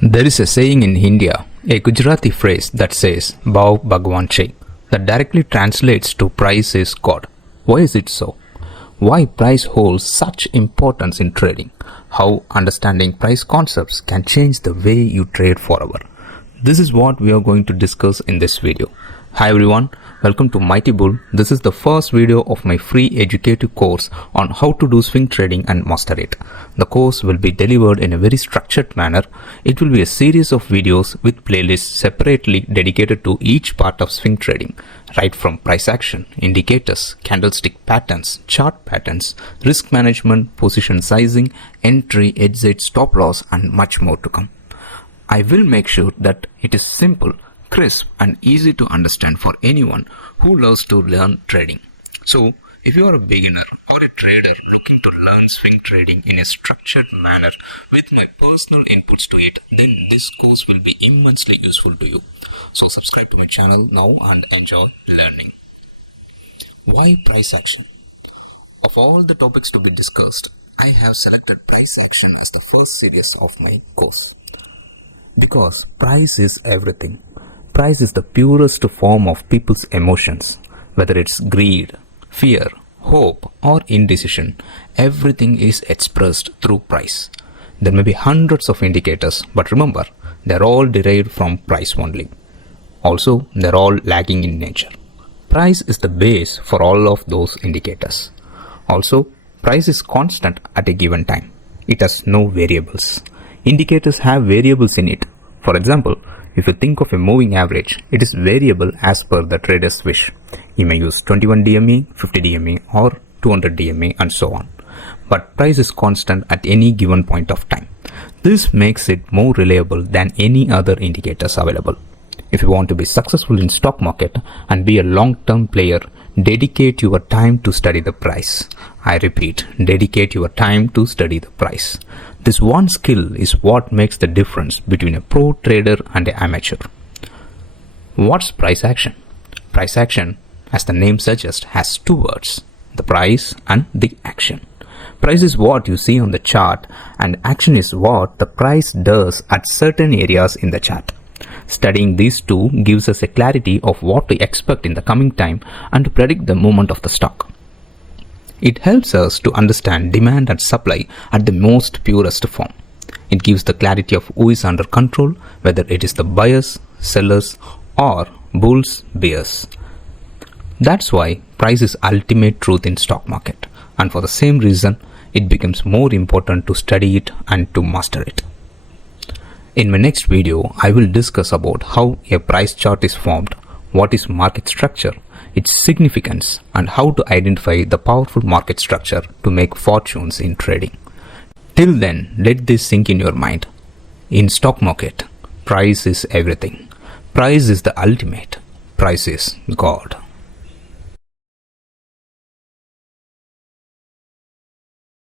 There is a saying in India, a Gujarati phrase that says Bhav Bhagwan Che, that directly translates to price is God. Why is it so? Why price holds such importance in trading? How understanding price concepts can change the way you trade forever? This is what we are going to discuss in this video. Hi everyone, welcome to Mighty Bull. This is the first video of my free educative course on how to do swing trading and master it. The course will be delivered in a very structured manner. It will be a series of videos with playlists separately dedicated to each part of swing trading, right from price action, indicators, candlestick patterns, chart patterns, risk management, position sizing, entry, exit, stop loss, and much more to come. I will make sure that it is simple, crisp and easy to understand for anyone who loves to learn trading. So, if you are a beginner or a trader looking to learn swing trading in a structured manner with my personal inputs to it, then this course will be immensely useful to you. So subscribe to my channel now and enjoy learning. Why price action? Of all the topics to be discussed, I have selected price action as the first series of my course. Because price is everything. Price is the purest form of people's emotions. Whether it's greed, fear, hope or indecision, everything is expressed through price. There may be hundreds of indicators, but remember, they're all derived from price only. Also, they're all lagging in nature. Price is the base for all of those indicators. Also, price is constant at a given time. It has no variables. Indicators have variables in it. For example, if you think of a moving average, it is variable as per the trader's wish. You may use 21 DMA, 50 DMA or 200 DMA and so on. But price is constant at any given point of time. This makes it more reliable than any other indicators available. If you want to be successful in stock market and be a long-term player, dedicate your time to study the price. I repeat, dedicate your time to study the price. This one skill is what makes the difference between a pro trader and an amateur. What's price action? Price action, as the name suggests, has two words, the price and the action. Price is what you see on the chart and action is what the price does at certain areas in the chart. Studying these two gives us a clarity of what to expect in the coming time and to predict the movement of the stock. It helps us to understand demand and supply at the most purest form. It gives the clarity of who is under control, whether it is the buyers, sellers or bulls, bears. That's why price is ultimate truth in stock market, and for the same reason it becomes more important to study it and to master it. In my next video, I will discuss about how a price chart is formed, what is market structure, its significance, and how to identify the powerful market structure to make fortunes in trading. Till then, let this sink in your mind. In stock market, price is everything. Price is the ultimate. Price is God.